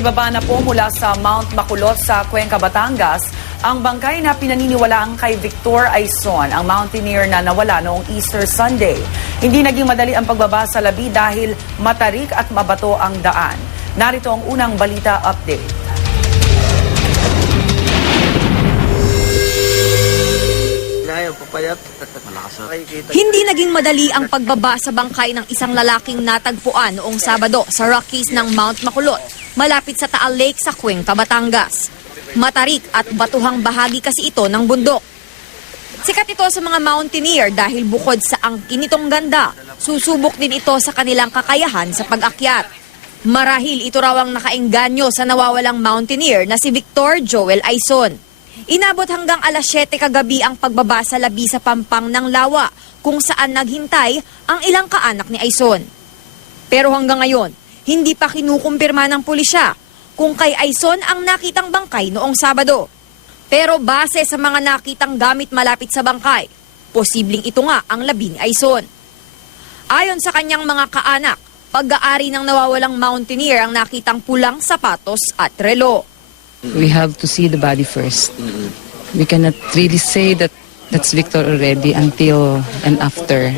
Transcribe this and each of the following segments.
Naibaba na po mula sa Mount Makulot sa Cuenca, Batangas ang bangkay na pinaniniwalaang kay Victor Aizon, ang mountaineer na nawala noong Easter Sunday. Hindi naging madali ang pagbaba sa labi dahil matarik at mabato ang daan. Narito ang unang balita update. Hindi naging madali ang pagbaba sa bangkay ng isang lalaking natagpuan noong Sabado sa Rockies ng Mount Makulot, malapit sa Taal Lake sa Cuenca, Batangas. Matarik at batuhang bahagi kasi ito ng bundok. Sikat ito sa mga mountaineer dahil bukod sa angkin nitong ganda, susubok din ito sa kanilang kakayahan sa pag-akyat. Marahil ito raw ang nakaengganyo sa nawawalang mountaineer na si Victor Joel Aizon. Inabot hanggang alas 7 kagabi ang pagbaba sa labi sa pampang ng Lawa, kung saan naghintay ang ilang kaanak ni Aizon. Pero hanggang ngayon, hindi pa kinukumpirma ng pulisya kung kay Aizon ang nakitang bangkay noong Sabado. Pero base sa mga nakitang gamit malapit sa bangkay, posibleng ito nga ang labi ni Aizon. Ayon sa kanyang mga kaanak, pag-aari ng nawawalang mountaineer ang nakitang pulang sapatos at relo. We have to see the body first. We cannot really say that that's Victor already until and after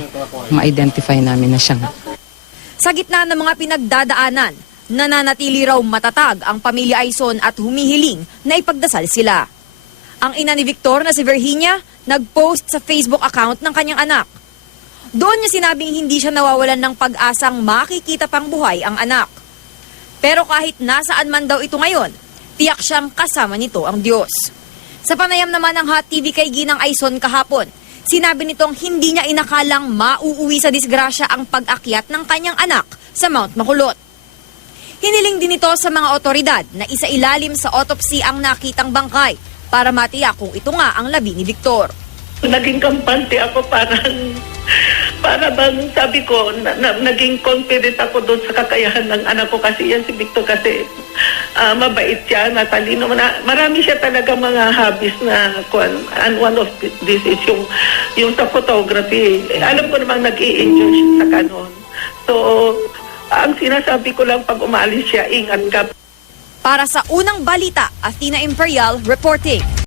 ma-identify namin na siya. Sa gitna ng mga pinagdadaanan, nananatili raw matatag ang pamilya Aizon at humihiling na ipagdasal sila. Ang ina ni Victor na si Virginia nag-post sa Facebook account ng kanyang anak. Doon niya sinabing hindi siya nawawalan ng pag-asang makikita pang buhay ang anak. Pero kahit nasaan man daw ito ngayon, tiyak siyang kasama nito ang Diyos. Sa panayam naman ng Hot TV kay Ginang Aizon kahapon, sinabi nitong hindi niya inakalang mauuwi sa disgrasya ang pag-akyat ng kanyang anak sa Mount Makulot. Hiniling din ito sa mga otoridad na isailalim sa autopsy ang nakitang bangkay para matiyak kung ito nga ang labi ni Victor. Naging kampante ako para bang sabi ko, naging confident ako doon sa kakayahan ng anak ko kasi yan si Victor kasi mabait siya, matalino. Marami siya talaga mga hobbies na and one of this is yung sa photography. Alam ko namang nag-i-enjoy siya sa kanon. So, ang sinasabi ko lang pag umalis siya, ingat ka. Para sa unang balita, Athena Imperial reporting.